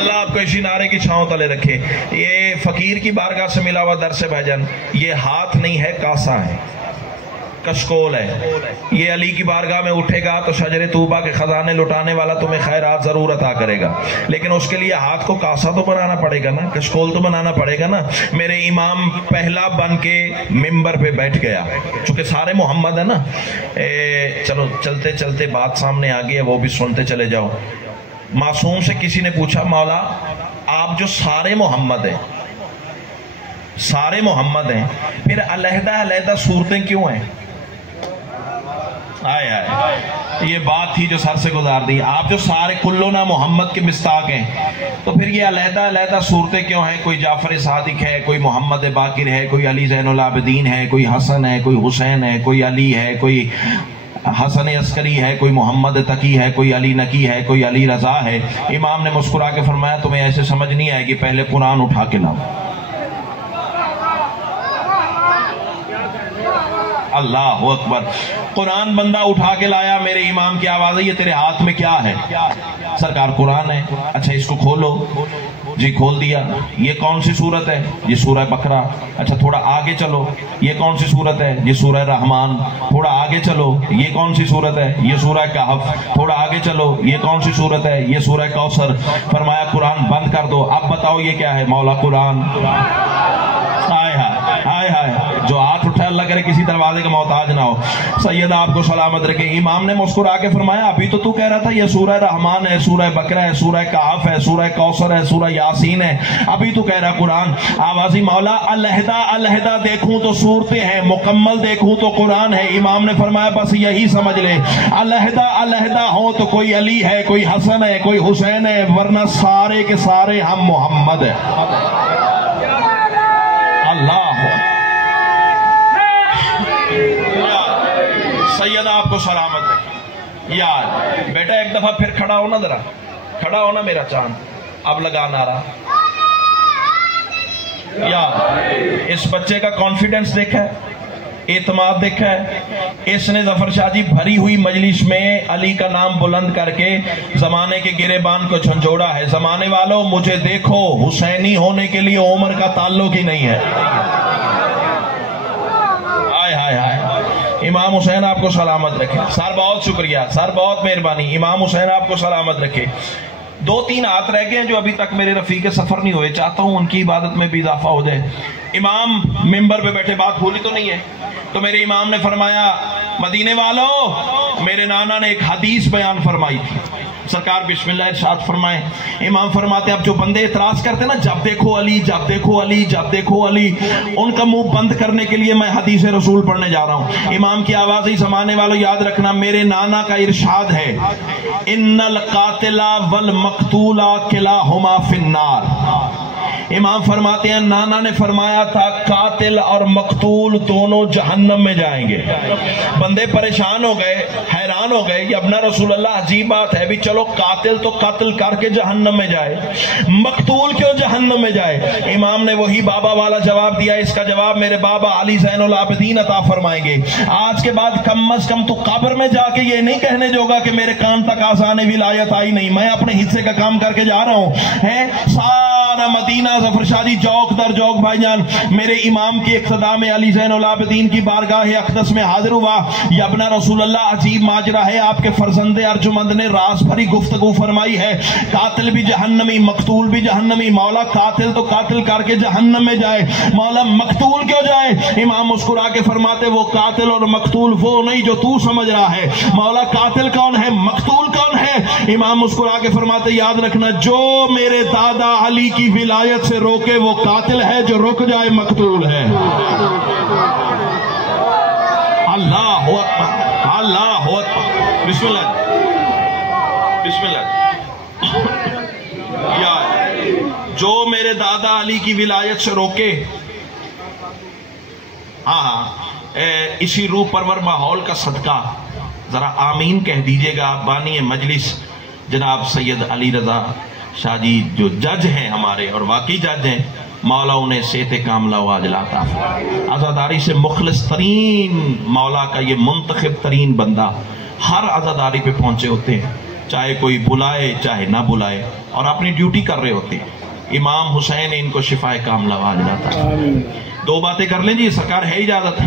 اللہ آپ کو اسی نعرے کی چھاؤں تلے رکھے۔ یہ فقیر کی بارگاہ سے ملا ہوا درس بھائی جان، یہ ہاتھ نہیں ہے، کاسا ہے، کشکول ہے۔ یہ علی کی بارگاہ میں اٹھے گا تو شجر طوبہ کے خزانے لٹانے والا تمہیں خیرات ضرور عطا کرے گا، لیکن اس کے لیے ہاتھ کو کاسا تو بنانا پڑے گا نا، کشکول تو بنانا پڑے گا نا۔ میرے امام پہلا بن کے ممبر پہ بیٹھ گیا، چونکہ سارے محمد ہیں نا۔ چلو چلتے چلتے بات سامنے آ گئی ہے، وہ بھی سنتے چلے جاؤ۔ معصوم سے کسی نے پوچھا، مولا آپ جو سارے محمد ہیں، سارے محمد ہیں، پھر علیحدہ علیحدہ صورتیں کیوں ہیں؟ آئے آئے، یہ بات تھی جو سر سے گزار دی۔ آپ جو سارے کلونا محمد کے مستاق ہیں، تو پھر یہ علیحدہ علیحدہ صورتیں کیوں ہیں؟ کوئی جعفر صادق ہے، کوئی محمد باقر ہے، کوئی علی زین العابدین ہے، کوئی حسن ہے، کوئی حسین ہے، کوئی علی ہے، کوئی حسن عسکری ہے، کوئی محمد تقی ہے، کوئی علی نقی ہے، کوئی علی رضا ہے۔ امام نے مسکرا کے فرمایا تمہیں ایسے سمجھ نہیں آئے گی، پہلے قرآن اٹھا کے لاؤ۔ اللہ اکبر، قرآن بندہ اٹھا کے لایا، میرے امام کی آواز ہے، یہ تیرے ہاتھ میں کیا ہے؟ سرکار قرآن ہے۔ اچھا اس کو کھولو، جی کھول دیا۔ یہ کون سی صورت ہے؟ یہ سورہ بقرہ۔ اچھا تھوڑا آگے چلو، یہ کون سی صورت ہے؟ یہ سورہ رحمان۔ تھوڑا آگے چلو، یہ کون سی صورت ہے؟ یہ سورہ کہف۔ تھوڑا آگے چلو، یہ کون سی صورت ہے؟ یہ سورہ کوثر۔ فرمایا قرآن بند کر دو، اب بتاؤ یہ کیا ہے؟ مولا قرآن۔ ہائے ہائے ہائے ہائے، جو ہاتھ اٹھا اللہ کرے کسی دروازے کا محتاج نہ ہو۔ سیدہ آپ کو سلامت رکھے۔ امام نے مسکرا کے فرمایا ابھی تو کہہ رہا تھا یہ سورہ رحمان ہے، سورہ بقرہ ہے، سورہ کہف ہے، سورہ کوثر ہے، سورہ یاسین ہے، ابھی تو کہہ رہا قرآن۔ آوازی مولا علیحدہ علیحدہ دیکھوں تو صورتیں ہیں، مکمل دیکھوں تو قرآن ہے۔ امام نے فرمایا بس یہی سمجھ لے، علیحدہ علیحدہ ہوں تو کوئی علی ہے، کوئی حسن ہے، کوئی حسین ہے، ورنہ سارے کے سارے ہم محمد ہیں۔ اللہ سیدہ آپ کو سلامت ہے۔ یار بیٹا ایک دفعہ پھر کھڑا ہونا، ذرا کھڑا ہونا میرا چاند، اب لگا نعرہ۔ یار اس بچے کا کانفیڈنس دیکھا ہے، اعتماد دیکھا ہے۔ اس نے ظفر شاہ جی بھری ہوئی مجلس میں علی کا نام بلند کر کے زمانے کے گریبان کو جھنجھوڑا ہے۔ زمانے والوں مجھے دیکھو، حسینی ہونے کے لیے عمر کا تعلق ہی نہیں ہے۔ آئے ہائے ہائے، امام حسین آپ کو سلامت رکھے۔ سر بہت شکریہ، سر بہت مہربانی، امام حسین آپ کو سلامت رکھے۔ 2-3 ہاتھ رہ گئے ہیں جو ابھی تک میرے رفیق سفر نہیں ہوئے، چاہتا ہوں ان کی عبادت میں بھی اضافہ ہو جائے۔ امام ممبر پہ بیٹھے، بات بھولی تو نہیں ہے؟ تو میرے امام نے فرمایا مدینے والوں، میرے نانا نے ایک حدیث بیان فرمائی تھی، سرکار بسم اللہ ارشاد فرمائیں۔ امام فرماتے اب جو بندے اعتراض کرتے نا جب دیکھو علی، جب دیکھو علی، جب دیکھو علی، ان کا منہ بند کرنے کے لیے میں حدیث رسول پڑھنے جا رہا ہوں۔ امام کی آواز ہی زمانے والوں یاد رکھنا، میرے نانا کا ارشاد ہے ان القاتل والمقتول کلاہما فی النار۔ امام فرماتے ہیں نانا نے فرمایا تھا قاتل اور مقتول دونوں جہنم میں جائیں گے۔ بندے پریشان ہو گئے، حیران ہو گئے، یہ اپنا رسول اللہ عجیب بات ہے بھی، چلو قاتل تو قتل کر کے جہنم میں جائے، مقتول کیوں جہنم میں جائے؟ امام نے وہی بابا والا جواب دیا، اس کا جواب میرے بابا علی زین العابدین عطا فرمائیں گے۔ آج کے بعد کم از کم تو قبر میں جا کے یہ نہیں کہنے جوگا کہ میرے کان تک آسان ولایت آئی نہیں، میں اپنے حصے کا کام کر کے جا رہا ہوں۔ سارا مدینہ ظفر شاہ جی جوک در جوک بھائی جان میرے امام کی اقتداء میں علی زین العابدین کی بارگاہ اقدس میں حاضر ہوا۔ یہ اپنا رسول اللہ عجیب ماجرا ہے، آپ کے فرزند ارجمند نے راز بھری گفتگو فرمائی ہے، قاتل بھی جہنمی، مقتول بھی جہنمی۔ مولا قاتل تو قاتل کر کے جہنم میں جائے، مولا مقتول کیوں جائے؟ امام مسکرا کے فرماتے وہ قاتل اور مقتول وہ نہیں جو تو سمجھ رہا ہے۔ مولا قاتل کون ہے، مقتول کون ہے؟ امام مسکرا کے فرماتے یاد رکھنا جو میرے دادا علی کی ولایت سے روکے وہ قاتل ہے، جو رک جائے مقتول ہے۔ اللہ اکبر، اللہ اکبر، بسم اللہ بسم اللہ۔ یا جو میرے دادا علی کی ولایت سے روکے، ہاں اسی روح پرور ماحول کا صدقہ ذرا آمین کہہ دیجئے گا بانی مجلس جناب سید علی رضا شاہ جی جو جج ہیں ہمارے اور واقعی جج ہیں، مولا انہیں صحت کاملہ و عاجلہ عطا فرمائے۔ عزاداری سے مخلص ترین مولا کا یہ منتخب ترین بندہ ہر عزاداری پہ پہنچے ہوتے ہیں، چاہے کوئی بلائے چاہے نہ بلائے، اور اپنی ڈیوٹی کر رہے ہوتے ہیں۔ امام حسین ان کو شفائے کاملہ اجلاتا ہے۔ دو باتیں کر لیں جی، سرکار ہے اجازت۔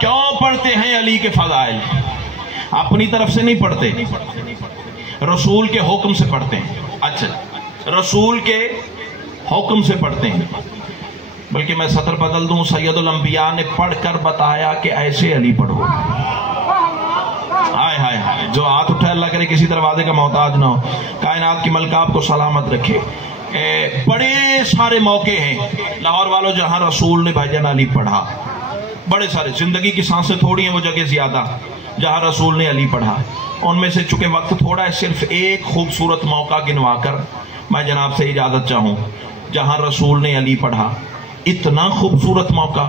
کیوں پڑھتے ہیں علی کے فضائل؟ اپنی طرف سے نہیں پڑھتے، رسول کے حکم سے پڑھتے ہیں۔ اچھا، رسول کے حکم سے پڑھتے ہیں، بلکہ میں سطر بدل دوں، سید الانبیاء نے پڑھ کر بتایا کہ ایسے علی پڑھو۔ ہائے ہائے ہائے، جو ہاتھ اٹھائے اللہ کرے کسی دروازے کا محتاج نہ ہو، کائنات کی ملکہ آپ کو سلامت رکھے۔ بڑے سارے موقع ہیں لاہور والوں جہاں رسول نے بھائی جان علی پڑھا، بڑے سارے، زندگی کی سانسیں تھوڑی ہیں وہ جگہ زیادہ جہاں رسول نے علی پڑھا۔ ان میں سے چونکہ وقت تھوڑا ہے، صرف ایک خوبصورت موقع گنوا کر میں جناب سے اجازت چاہوں جہاں رسول نے علی پڑھا۔ اتنا خوبصورت موقع،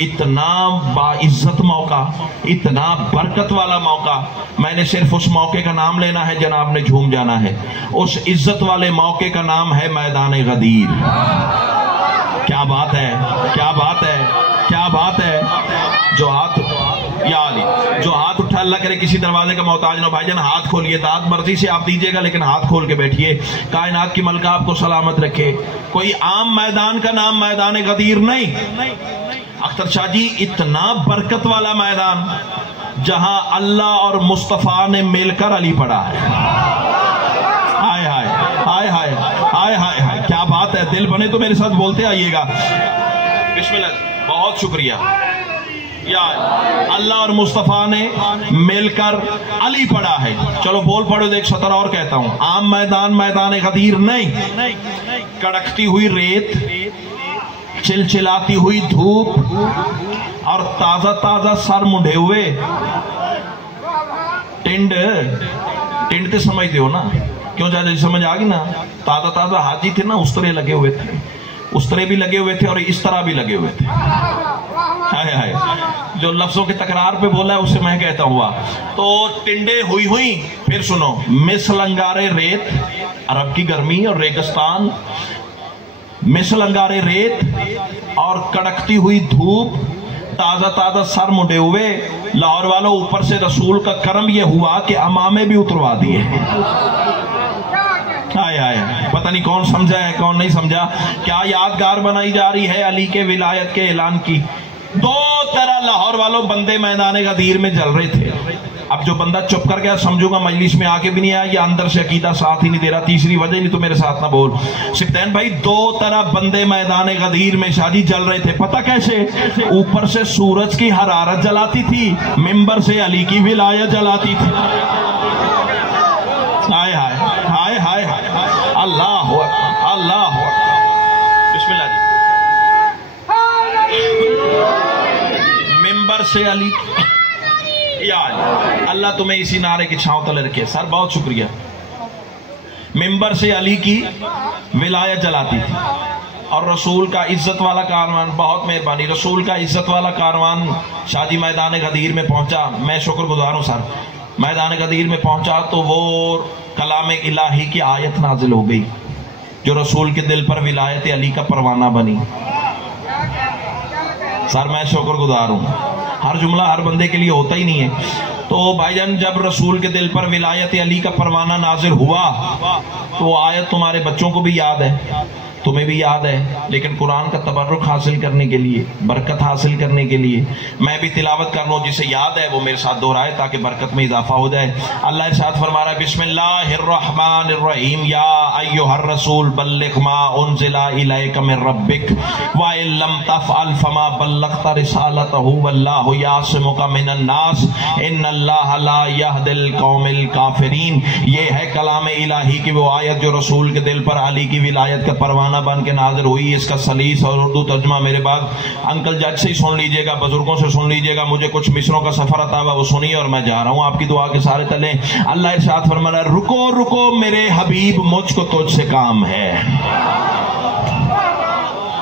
اتنا باعزت موقع، اتنا برکت والا موقع، میں نے صرف اس موقع کا نام لینا ہے، جناب نے جھوم جانا ہے۔ اس عزت والے موقع کا نام ہے میدان غدیر۔ کیا بات ہے، کیا بات ہے، کیا بات ہے! جو ہاتھ، یا علی، جو ہاتھ اٹھا اللہ کرے کسی دروازے کا محتاج نہ، بھائی جان ہاتھ کھولیے، داد مرضی سے آپ دیجئے گا لیکن ہاتھ کھول کے بیٹھیے، کائنات کی ملکہ آپ کو سلامت رکھے۔ کوئی عام میدان کا نام میدان غدیر نہیں، اختر شاہ جی، اتنا برکت والا میدان جہاں اللہ اور مصطفیٰ نے مل کر علی پڑھا ہے۔ ہائے ہائے ہائے ہائے ہائے ہائے ہائے، کیا بات ہے! دل بنے تو میرے ساتھ بولتے آئیے گا۔ بسم اللہ، بہت شکریہ۔ یا اللہ اور مصطفیٰ نے مل کر علی پڑھا ہے۔ چلو بول پڑھو، ایک سطر اور کہتا ہوں، عام میدان میدان غدیر نہیں، کڑکتی ہوئی ریت، چلچلاتی ہوئی دھوپ اور تازہ تازہ سر مڈے ہوئے ٹنڈ تے سمجھتے ہو نا؟ کیوں جا جی سمجھ آگی نا؟ تازہ تازہ حاجی تھے نا، استرے لگے ہوئے تھے، استرے بھی لگے ہوئے تھے اور اس طرح بھی لگے ہوئے تھے۔ ہائے ہائے، جو لفظوں کے تکرار پہ بولا ہے اسے میں کہتا ہوا۔ تو ٹنڈے ہوئی ہوئی، پھر سنو، مثل انگارے ریت، عرب کی گرمی اور ریگستان، مثل انگارے ریت اور کڑکتی ہوئی دھوپ، تازہ تازہ سر مڈے ہوئے۔ لاہور والوں، اوپر سے رسول کا کرم یہ ہوا کہ امامے بھی اتروا دیے۔ آئے آئے، پتہ نہیں کون سمجھا ہے کون نہیں سمجھا، کیا یادگار بنائی جا رہی ہے علی کے ولایت کے اعلان کی۔ دو طرح لاہور والوں بندے میدان غدیر میں جل رہے تھے۔ اب جو بندہ چپ کر گیا سمجھوں گا مجلس میں آ کے بھی نہیں آیا یا اندر سے عقیدہ ساتھ ہی نہیں دے رہا، تیسری وجہ نہیں تو میرے ساتھ نہ بول۔ سبتین بھائی، دو طرح بندے میدان غدیر میں شادی جل رہے تھے، پتہ کیسے؟ اوپر سے سورج کی حرارت جلاتی تھی، منبر سے علی کی ولایت جلاتی تھی۔ ہائے ہائے ہائے ہائے ہائے، اللہ اللہ، بسم اللہ جی۔ منبر سے علی، یا اللہ تمہیں اسی نعرے کی چھاؤں تلے رکھے سر، بہت شکریہ۔ منبر سے علی کی ولایت جلاتی تھی اور رسول کا عزت والا کاروان، بہت مہربانی، رسول کا عزت والا کاروان شادی میدان غدیر میں پہنچا۔ میں شکر گزار ہوں سر، میدان غدیر میں پہنچا تو وہ کلام الہی کی آیت نازل ہو گئی جو رسول کے دل پر ولایت علی کا پروانہ بنی۔ سر میں شکر گزار ہوں، ہر جملہ ہر بندے کے لیے ہوتا ہی نہیں ہے۔ تو بھائی جان، جب رسول کے دل پر ولایت علی کا پروانہ نازل ہوا تو وہ آیت تمہارے بچوں کو بھی یاد ہے، تمہیں بھی یاد ہے، لیکن قرآن کا تبرک حاصل کرنے کے لیے، برکت حاصل کرنے کے لیے میں بھی تلاوت کر لوں، جسے یاد ہے وہ میرے ساتھ دہرائے تاکہ برکت میں اضافہ ہو جائے۔ اللہ ارشاد فرما رہا ہے، بسم اللہ الرحمن الرحیم، یا ایھا الرسول بلغ ما انزل الیک من ربک وان لم تفعل فما بلغت رسالتہ واللہ یعصمک من الناس ان اللہ لا یہدی القوم الکافرین۔ یہ ہے کلام الہی کی وہ آیت جو رسول کے دل پر علی کی ولایت کا پروانہ بن کے نازل ہوئی۔ اس کا سلیس اور اردو ترجمہ میرے بعد انکل جج سے ہی سن لیجئے گا، بزرگوں سے سن لیجئے گا، مجھے کچھ مصروں کا سفر عطا ہوا وہ سنیے اور میں جا رہا ہوں، آپ کی دعا کے سارے تلے۔ اللہ ارشاد فرما رہا ہے، رکو رکو میرے حبیب، مجھ کو تجھ سے کام ہے۔